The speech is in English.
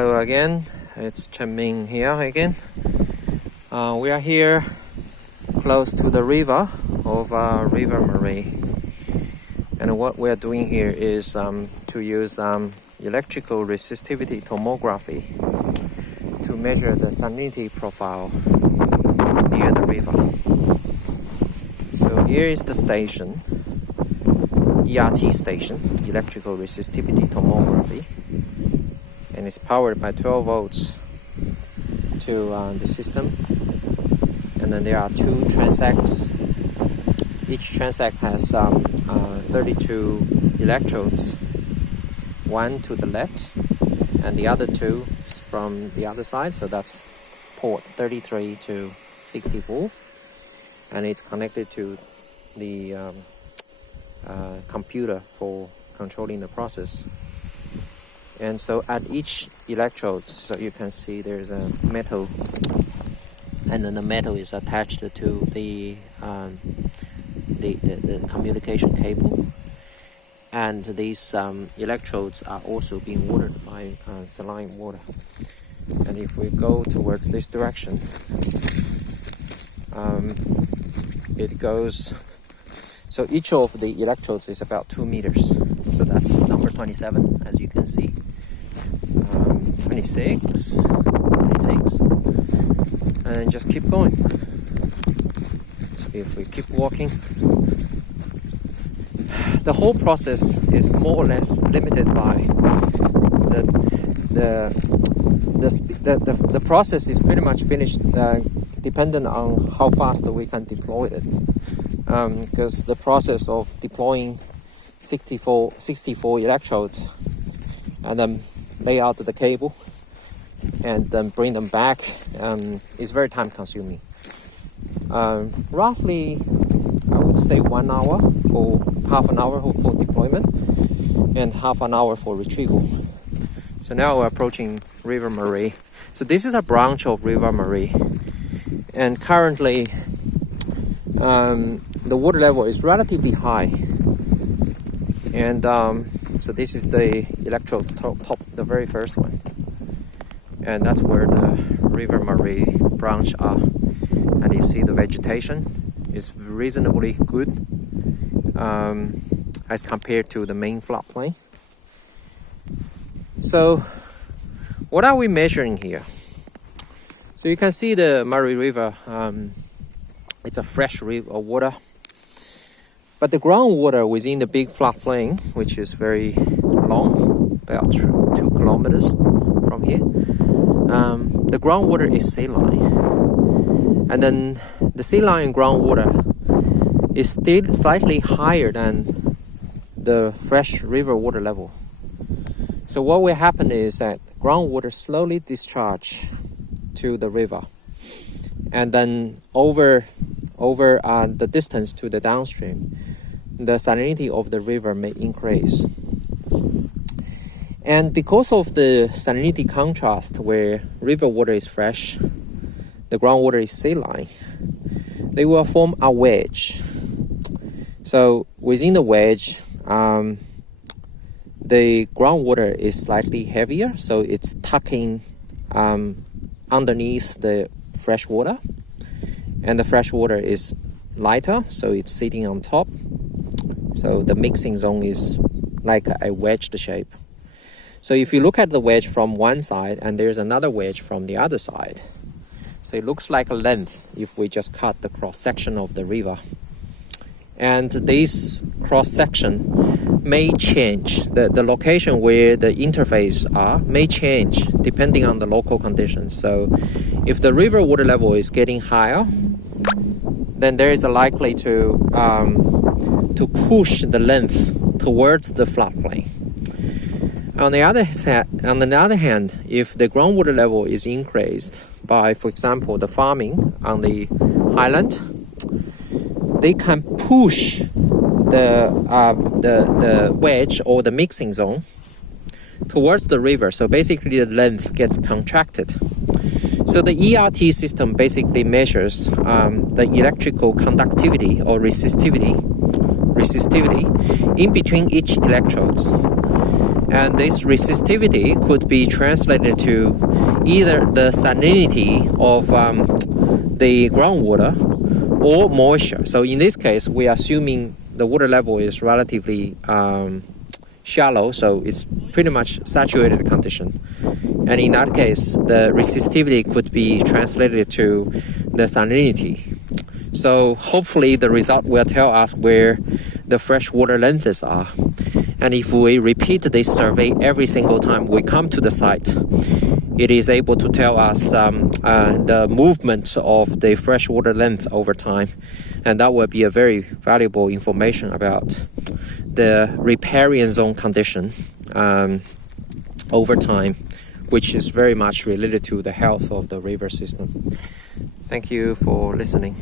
Hello again, it's Chen Ming here again. We are here close to the river of riverine. And what we are doing here is to use electrical resistivity tomography to measure the salinity profile near the river. So here is the station, ERT station, electrical resistivity tomography. And it's powered by 12 volts to the system. And then there are two transects. Each transect has 32 electrodes, one to the left and the other two from the other side. So that's port 33 to 64, and it's connected to the computer for controlling the process. And so at each electrode, so you can see there's a metal, and then the metal is attached to the communication cable. And these electrodes are also being watered by saline water. And if we go towards this direction, it goes, so each of the electrodes is about 2 meters. So that's number 27, as you can see. 26, and just keep going. So if we keep walking, the whole process is more or less limited by the process is pretty much finished, dependent on how fast we can deploy it. Because the process of deploying 64 electrodes and then lay out the cable and then bring them back is very time consuming. Roughly, I would say 1 hour for half an hour for deployment and half an hour for retrieval. So now we're approaching River Murray. So this is a branch of River Murray, and currently the water level is relatively high. And so this is the electrode top, the very first one. And that's where the River Murray branch are. And you see the vegetation is reasonably good as compared to the main floodplain. So what are we measuring here? So you can see the Murray River, it's a fresh river water. But the groundwater within the big floodplain, which is very long, about 2 kilometers from here, the groundwater is saline. And then the saline groundwater is still slightly higher than the fresh river water level. So what will happen is that groundwater slowly discharge to the river, and then over the distance to the downstream, the salinity of the river may increase. And because of the salinity contrast, where river water is fresh, the groundwater is saline, they will form a wedge. So within the wedge, the groundwater is slightly heavier, so it's tucking underneath the fresh water, and the fresh water is lighter, so it's sitting on top. So the mixing zone is like a wedged shape. So if you look at the wedge from one side and there's another wedge from the other side, so it looks like a length if we just cut the cross section of the river. And this cross section may change, the location where the interface are may change depending on the local conditions. So if the river water level is getting higher, then there is a likely to push the length towards the floodplain. On the other hand, if the groundwater level is increased by, for example, the farming on the highland, they can push the wedge or the mixing zone towards the river. So basically the length gets contracted. So the ERT system basically measures the electrical conductivity or resistivity in between each electrodes. And this resistivity could be translated to either the salinity of the groundwater or moisture. So in this case, we are assuming the water level is relatively shallow, so it's pretty much saturated condition. And in that case, the resistivity could be translated to the salinity. So hopefully the result will tell us where the freshwater lengths are. And if we repeat this survey every single time we come to the site, it is able to tell us the movement of the freshwater length over time. And that will be a very valuable information about the riparian zone condition over time, which is very much related to the health of the river system. Thank you for listening.